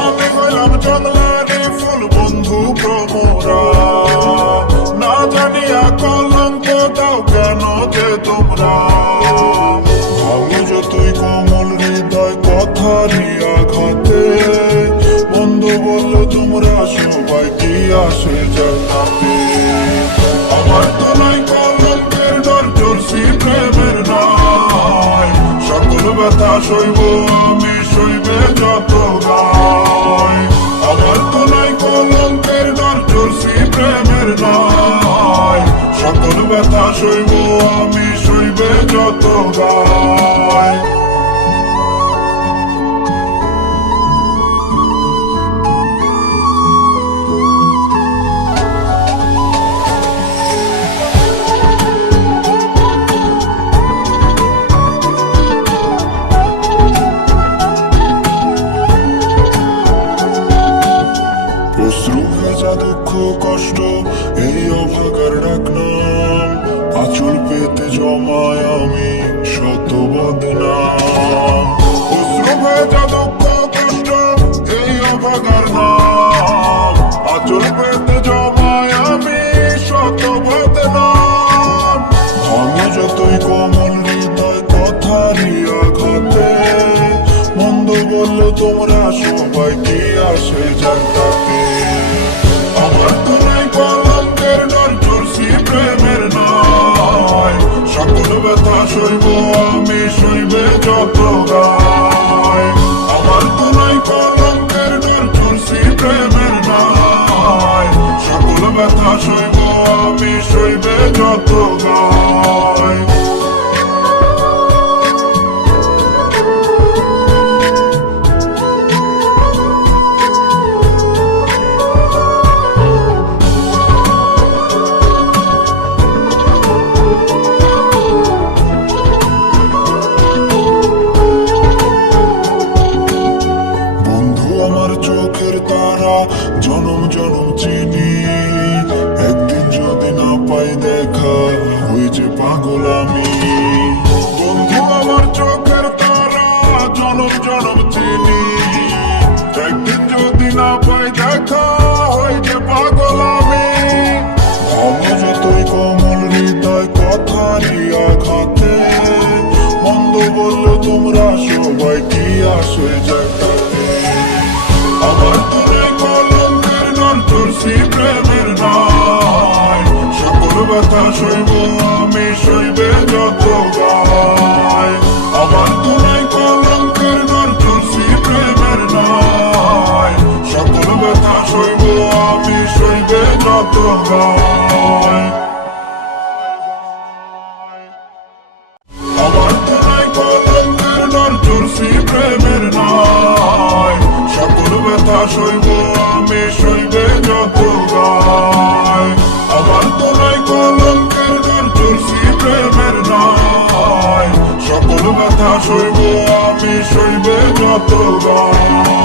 আমি হইলাম জঙ্গলারি ফুল বন্ধু ভ্রমরা, না জানিয়া কলঙ্ক দাও কেন যে তোমরা। ভালো যতই কোমল হৃদয় কথারই আঘাতে, বন্ধু বললো তোমরা সবাই কি আসে জান্নাতে। আমার তো নাই কলঙ্কের ডর, চলছি প্রেমের নাই, সকল ব্যথা সইব আমি সইবে যত গায়। আমার তো নাই কলঙ্কের ডর, চলছি প্রেমের নাই, সকল ব্যথা সইব আমি সইবে যত গায়। অশ্রু ভেজা দুঃখ কষ্ট এই অভাগার ডাকনাম, আঁচল পেতে জমায় আমি শত বদনাম। অশ্রু ভেজা দুঃখ কষ্ট এই অভাগার নাম, আঁচল পেতে জমায় আমি শত বদনাম। ভাঙো যতই কোমল হৃদয় কথারই আঘাতে, মন্দ বললো তোমরা সবাই কি আসে জান্নাতে। আমার তো নাই কলঙ্কের ডর, চলছি প্রেমের নাই, সকল ব্যথা সইব আমি সইবে যত গায়। আমার তো নাই কলঙ্কের ডর, চলছি প্রেমের নাই, সকল ব্যথা সইব আমি সইবে যত গায়। চোখের তারা জনম জনম চিনি, একদিন যদি না পাই দেখা হই যে পাগল আমি। বন্ধু আমার চোখের তারা জনম জনম চিনি, একদিন যদি না পাই দেখা হই যে পাগল আমি। ভালো যতই কোমল হৃদয় কথারই আঘাতে, মন্দ বললো তোমরা সবাই কি আসে জান্নাতে। আমার তো নাই কলঙ্কের ডর, চলছি প্রেমের নাই, সকল ব্যথা সইব আমি সইবে যত গায়। আমার তো নাই কলঙ্কের ডর, চলছি প্রেমের নাই, সকল ব্যথা সইব আমি সইবে যত গায়। আমার তো নাই কলঙ্কের ডর, চলছি প্রেমের নাই, সকল ব্যথা সইব আমি সইবে যত গায়। আমার তো নাই কলঙ্কের ডর, চলছি প্রেমের নাই, সকল ব্যথা সইব আমি সইবে যত গায়।